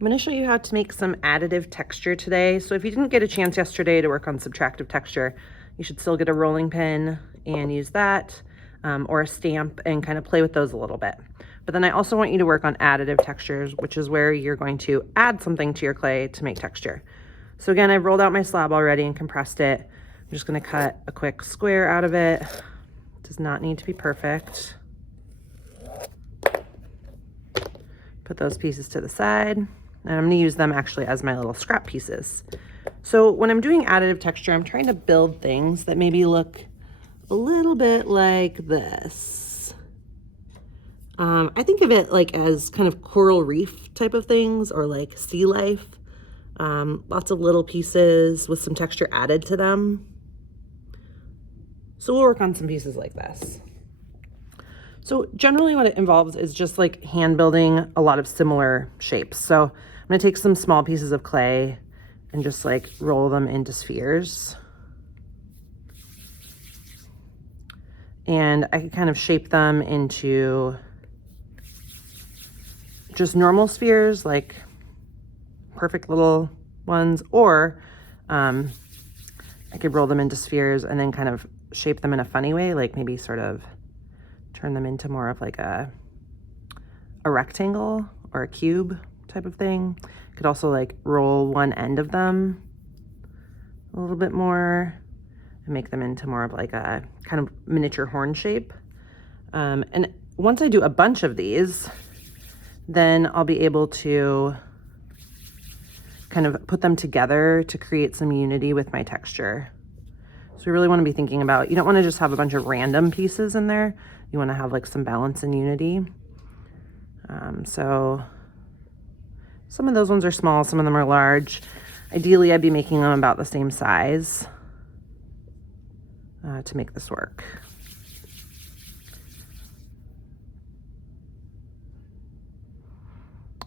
I'm going to show you how to make some additive texture today. So if you didn't get a chance yesterday to work on subtractive texture, you should still get a rolling pin and use that, or a stamp, and kind of play with those a little bit. But then I also want you to work on additive textures, which is where you're going to add something to your clay to make texture. So again, I've rolled out my slab already and compressed it. I'm just going to cut a quick square out of it. It does not need to be perfect. Put those pieces to the side. And I'm going to use them actually as my little scrap pieces. So when I'm doing additive texture, I'm trying to build things that maybe look a little bit like this. I think of it like as kind of coral reef type of things, or like sea life. Lots of little pieces with some texture added to them. So we'll work on some pieces like this. So generally what it involves is just like hand building a lot of similar shapes. So I'm going to take some small pieces of clay and just like roll them into spheres. And I can kind of shape them into just normal spheres, like perfect little ones, or I could roll them into spheres and then kind of shape them in a funny way, like maybe sort of turn them into more of like a rectangle or a cube type of thing. Could also like roll one end of them a little bit more and make them into more of like a kind of miniature horn shape. And once I do a bunch of these, then I'll be able to kind of put them together to create some unity with my texture. So we really want to be thinking about, you don't want to just have a bunch of random pieces in there. You want to have like some balance and unity. So some of those ones are small, some of them are large. Ideally, I'd be making them about the same size to make this work.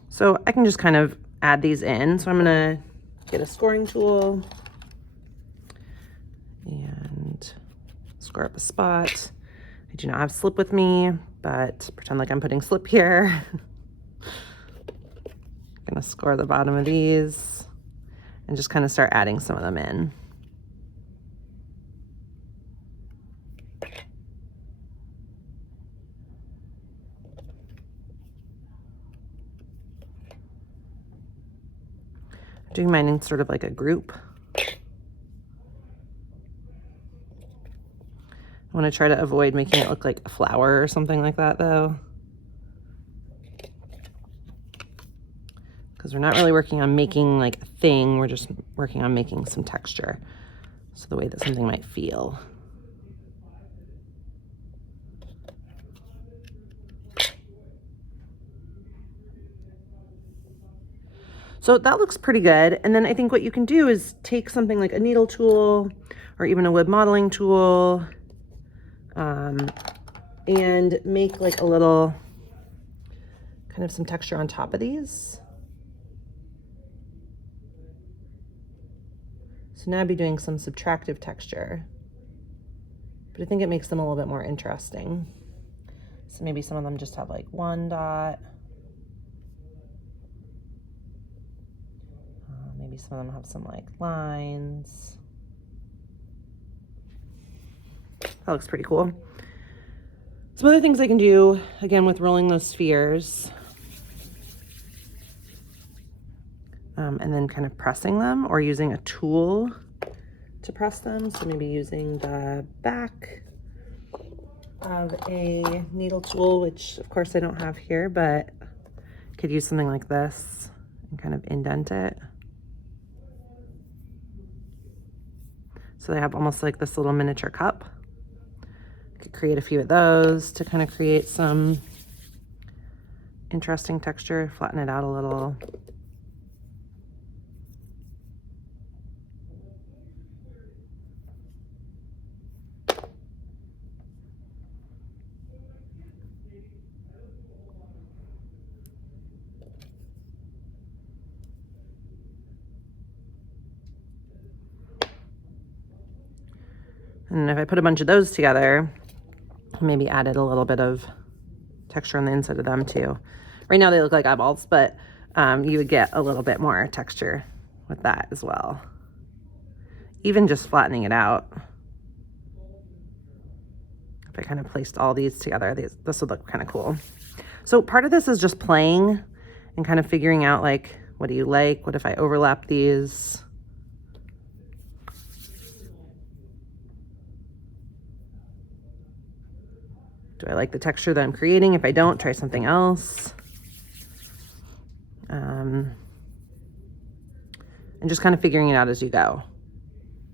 So I can just kind of add these in. So I'm gonna get a scoring tool and score up a spot. I do not have slip with me, but pretend like I'm putting slip here. Gonna score the bottom of these and just kind of start adding some of them in. I'm doing mine in sort of like a group. I want to try to avoid making it look like a flower or something like that though, because we're not really working on making like a thing, we're just working on making some texture. So the way that something might feel. So that looks pretty good. And then I think what you can do is take something like a needle tool or even a wood modeling tool, and make like a little kind of some texture on top of these. So now I'd be doing some subtractive texture, but I think it makes them a little bit more interesting. So maybe some of them just have like one dot. Maybe some of them have some like lines. That looks pretty cool. Some other things I can do, again, with rolling those spheres, and then kind of pressing them or using a tool to press them. So maybe using the back of a needle tool, which of course I don't have here, but could use something like this and kind of indent it. So they have almost like this little miniature cup. Could create a few of those to kind of create some interesting texture, flatten it out a little. And if I put a bunch of those together, maybe added a little bit of texture on the inside of them too. Right now they look like eyeballs, but you would get a little bit more texture with that as well. Even just flattening it out. If I kind of placed all these together, this would look kind of cool. So part of this is just playing and kind of figuring out, like, what do you like? What if I overlap these? Do I like the texture that I'm creating? If I don't, try something else. And just kind of figuring it out as you go.